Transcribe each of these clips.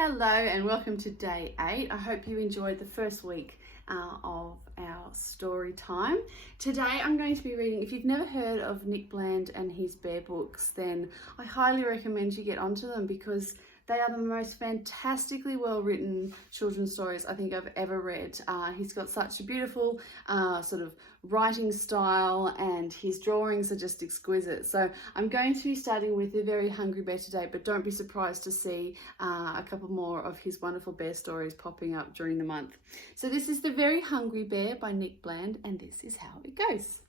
Hello and welcome to day 8. I hope you enjoyed the first week of our story time. Today I'm going to be reading, if you've never heard of Nick Bland and his bear books, then I highly recommend you get onto them because they are the most fantastically well written children's stories I think I've ever read. He's got such a beautiful sort of writing style and his drawings are just exquisite. So I'm going to be starting with The Very Hungry Bear today, but don't be surprised to see a couple more of his wonderful bear stories popping up during the month. So this is The Very Hungry Bear by Nick Bland, and this is how it goes.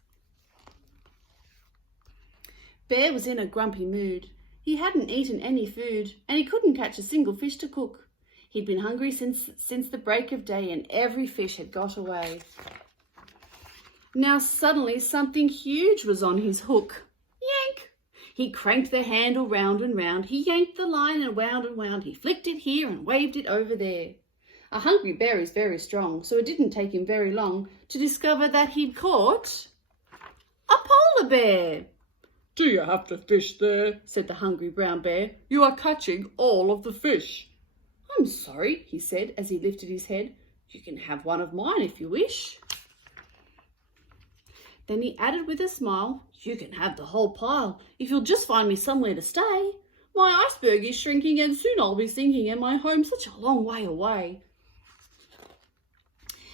Bear was in a grumpy mood. He hadn't eaten any food, and he couldn't catch a single fish to cook. He'd been hungry since the break of day, and every fish had got away. Now suddenly something huge was on his hook. Yank! He cranked the handle round and round. He yanked the line and wound and wound. He flicked it here and waved it over there. A hungry bear is very strong, so it didn't take him very long to discover that he'd caught a polar bear. "Do you have the fish there?" said the hungry brown bear. "You are catching all of the fish." "I'm sorry," he said as he lifted his head. "You can have one of mine if you wish." Then he added with a smile, "You can have the whole pile if you'll just find me somewhere to stay. My iceberg is shrinking and soon I'll be sinking and my home's such a long way away."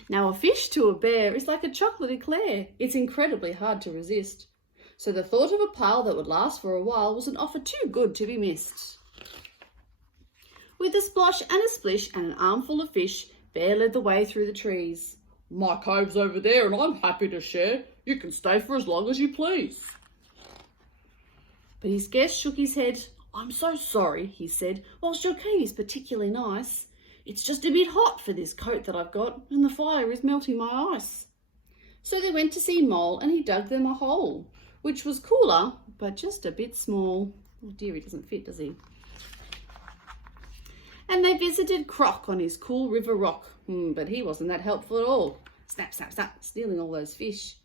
Now a fish to a bear is like a chocolate eclair. It's incredibly hard to resist. So the thought of a pile that would last for a while was an offer too good to be missed. With a splosh and a splish and an armful of fish, Bear led the way through the trees. "My cave's over there and I'm happy to share. You can stay for as long as you please." But his guest shook his head. "I'm so sorry," he said, "whilst your cave is particularly nice. It's just a bit hot for this coat that I've got, and the fire is melting my ice." So they went to see Mole and he dug them a hole, which was cooler, but just a bit small. Oh dear, he doesn't fit, does he? And they visited Croc on his cool river rock, but he wasn't that helpful at all. Snap, snap, snap, stealing all those fish.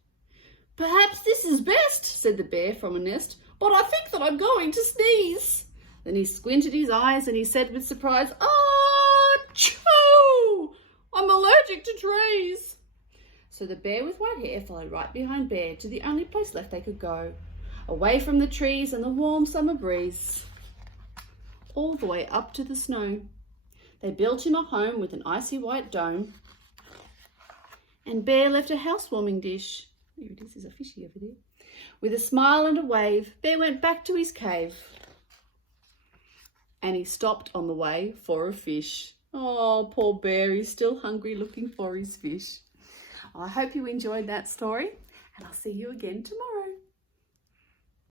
"Perhaps this is best," said the bear from a nest, "but I think that I'm going to sneeze." Then he squinted his eyes and he said with surprise, "Achoo! I'm allergic to trees." So the bear with white hair followed right behind Bear to the only place left they could go, away from the trees and the warm summer breeze, all the way up to the snow. They built him a home with an icy white dome, and Bear left a housewarming dish. Here it is, there's a fishy over there. With a smile and a wave, Bear went back to his cave, and he stopped on the way for a fish. Oh, poor Bear, he's still hungry looking for his fish. I hope you enjoyed that story, and I'll see you again tomorrow.